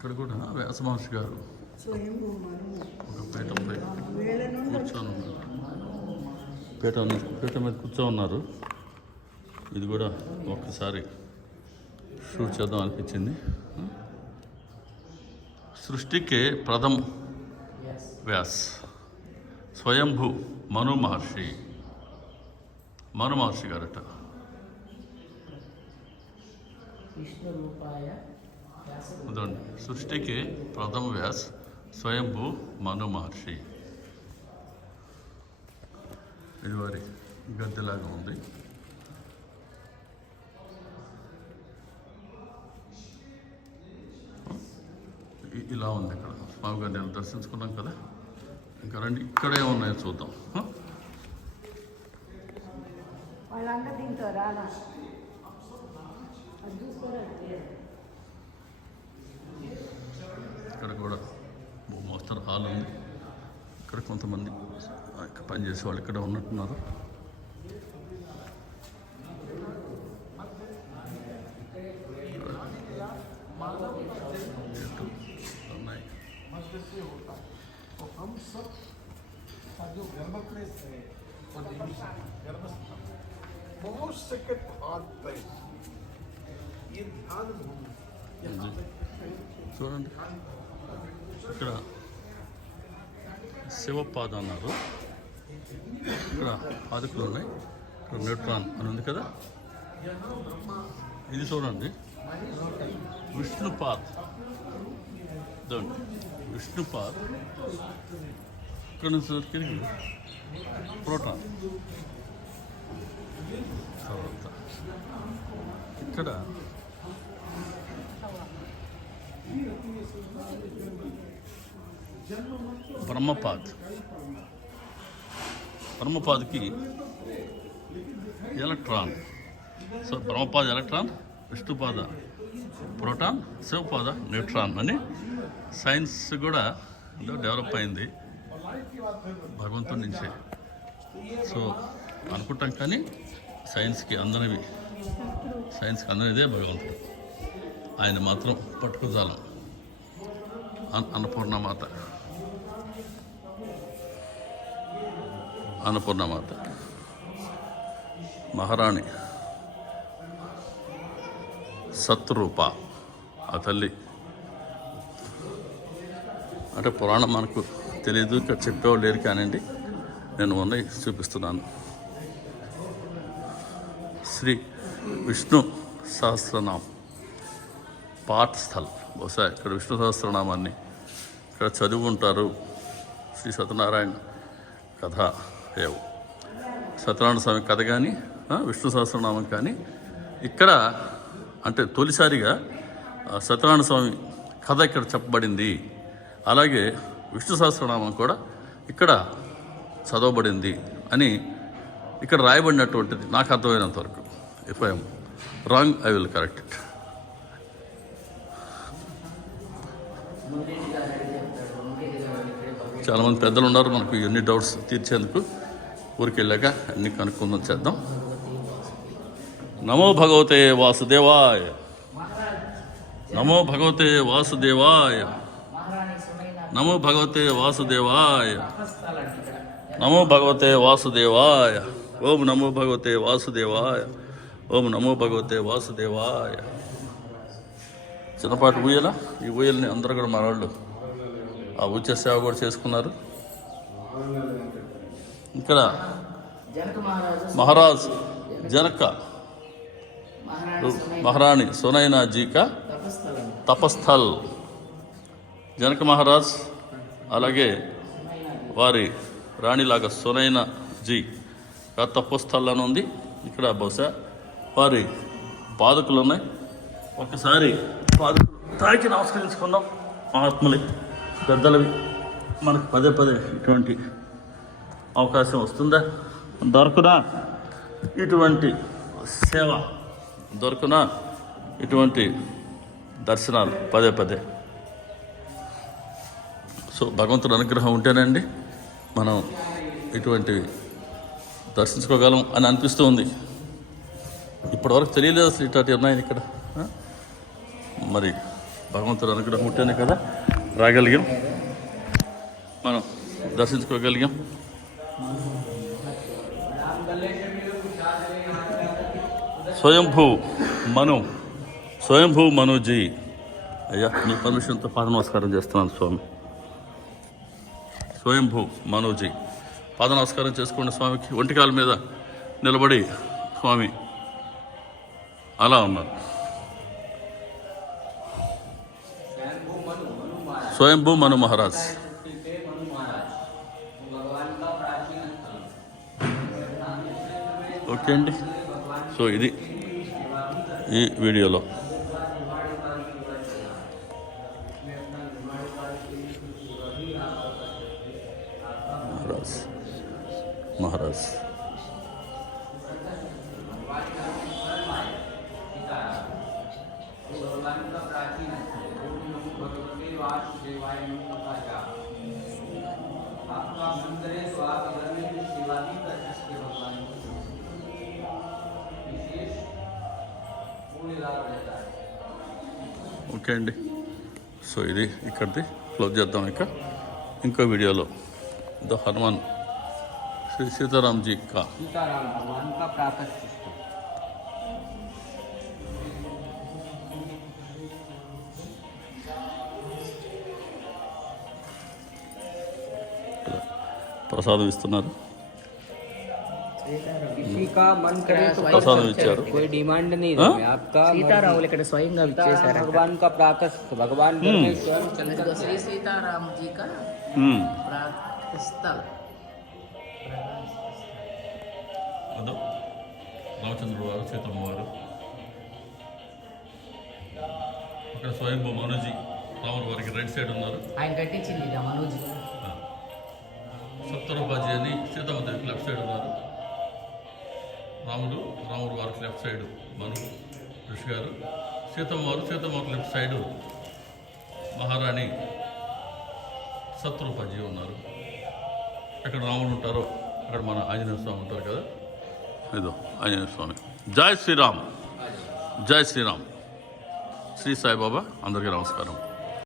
ఇక్కడ కూడా వ్యాస మహర్షి గారు ఒక పీఠంపై కూర్చొని ఉన్నారు. పీఠం మీద కూర్చొని ఉన్నారు. ఇది కూడా ఒక్కసారి షూట్ చేద్దాం అనిపించింది. సృష్టికే ప్రథమ వ్యాస్ స్వయంభూ మను మహర్షి గారట. అదండి, సృష్టికి ప్రథమ వ్యాస్ స్వయంభూ మను మహర్షి. ఇది వారి గద్దెలాగా ఉంది. ఇలా ఉంది. ఇక్కడ స్వామి గారిని దర్శించుకున్నాం కదా. ఇంకా రండి, ఇక్కడే ఉన్నాయో చూద్దాం. ఇక్కడ కూడా మోస్తరు హాల్ ఉంది. ఇక్కడ కొంతమంది పనిచేసే వాళ్ళు ఇక్కడ ఉన్నట్టున్నారు. చూడండి, ఇక్కడ శివపాద అన్నారు. ఇక్కడ పాదుకులు ఉన్నాయి. ఇక్కడ న్యూట్రాన్ అని ఉంది కదా. ఇది చూడండి, విష్ణుపాద్. విష్ణుపాద్. ఇక్కడ నుంచి తిరిగి ప్రోటాన్. తర్వాత ఇక్కడ బ్రహ్మపాద్కి electron. So Brahmapada electron, Vishnupada proton, Shivapada neutron అని సైన్స్ కూడా డెవలప్ అయింది భగవంతుడి నుంచే. సో అనుకుంటాం కానీ సైన్స్కి అందనిదే భగవంతుడు. ఆయన మాత్రం పట్టుకుజాలం. అన్నపూర్ణమాత మహారాణి సత్రూప ఆ తల్లి. అంటే పురాణం మనకు తెలియదు, ఇక్కడ చెప్పేవాళ్ళు లేరు కానివ్వండి, నేను ఉన్నాయి చూపిస్తున్నాను. శ్రీ విష్ణు సహస్రనామం పాఠ స్థల్. బహుశా ఇక్కడ విష్ణు సహస్రనామాన్ని ఇక్కడ చదువుకుంటారు. శ్రీ సత్యనారాయణ కథ ఏవు సత్యనారాయణ స్వామి కథ కానీ విష్ణు సహస్రనామం కానీ ఇక్కడ అంటే తొలిసారిగా సత్యనారాయణ స్వామి కథ ఇక్కడ చెప్పబడింది. అలాగే విష్ణు సహస్రనామం కూడా ఇక్కడ చదవబడింది అని ఇక్కడ రాయబడినటువంటిది నాకు అర్థమైనంత వరకు. If I'm wrong I will correct it. చాలామంది పెద్దలు ఉన్నారు మనకు ఎన్ని డౌట్స్ తీర్చేందుకు. ఊరికి వెళ్ళాక అన్ని కనుక్కుందాం చేద్దాం. నమో భగవతే వాసుదేవాయ. నమో భగవతే వాసుదేవాయ. నమో భగవతే వాసుదేవాయ. నమో భగవతే వాసుదేవాయ. ఓం నమో భగవతే వాసుదేవాయ. ఓం నమో భగవతే వాసుదేవాయ. చిన్నపాటి ఊయల. ఈ ఊయల్ని అందరూ కూడా మన వాళ్ళు ఆ ఉచ్చ సేవ కూడా చేసుకున్నారు. ఇక్కడ మహారాజ్ జనక మహారాణి సోనైనా జీకా తపస్థల్. జనక మహారాజ్ అలాగే వారి రాణిలాగా సోనైనా జీ తపస్థల్ అని ఉంది. ఇక్కడ బహుశా వారి పాదుకులు ఉన్నాయి. ఒకసారి పాదుకులు తాకి నమస్కరించుకుందాం. మహాత్ములు పెద్దలవి మనకు పదే ఇటువంటి అవకాశం వస్తుందా, దొరకునా ఇటువంటి సేవ, దొరకునా ఇటువంటి దర్శనాలు పదే. సో భగవంతుడి అనుగ్రహం ఉంటేనండి మనం ఇటువంటివి దర్శించుకోగలం అని అనిపిస్తూ ఉంది. ఇప్పటివరకు తెలియలేదు అసలు ఇట్లాంటివి ఉన్నాయని ఇక్కడ. మరి భగవంతుడు అనుగ్రహం ఉంటేనే కదా రాగలిగాం, మనం దర్శించుకోగలిగాం. స్వయంభూ మనుజీ, అయ్యా మీ పర్మిషన్తో పాద నమస్కారం చేస్తున్నాను స్వామి. స్వయంభూ మనోజీ పాద నమస్కారం చేసుకోండి స్వామికి. ఒంటికాల మీద నిలబడి స్వామి అలా ఉన్నారు. స్వయంభూ మను మహారాజ్. ఓకే అండి. సో ఇది ఈ వీడియోలో మహారాజ్ ఓకే అండి. సో ఇది ఇక్కడిది క్లోజ్ చేద్దాం. ఇంకో వీడియోలో ద హనుమాన్ శ్రీ సీతారాం జీ కా भगवान का प्रातः ప్రసాదం ఇస్తున్నారు. किसी का मन करे तो ప్రసాదం ఇచ్చారు. कोई डिमांड नहीं है आपका. సీతారాములు ఇక్కడ స్వయంగా విచ్చేశారు. भगवान का प्रातः भगवान स्वयं चलकर శ్రీ సీతారాం జీ కా మ్మ్. స్థల అదో రామచంద్రుడు వారు, సీతమ్మ వారు, అక్కడ స్వయంభూ మనుజీ రాముల వారికి రైట్ సైడ్ ఉన్నారు. ఆయన కట్టించింది ఇది మనోజ్. సప్తరూపాజీ అని సీతమ్మ దేవికి లెఫ్ట్ సైడ్ ఉన్నారు. రాముడు వారికి లెఫ్ట్ సైడ్ మను ఋషి గారు, సీతమ్మకి లెఫ్ట్ సైడ్ మహారాణి సప్తరూపాజీ ఉన్నారు. ఎక్కడ రాముడు ఉంటారో అక్కడ మన ఆంజనేయ స్వామి ఉంటారు కదా, ఇదో ఆంజనేయ స్వామి. జై శ్రీరామ్, జై శ్రీరామ్. శ్రీ సాయిబాబా అందరికీ నమస్కారం.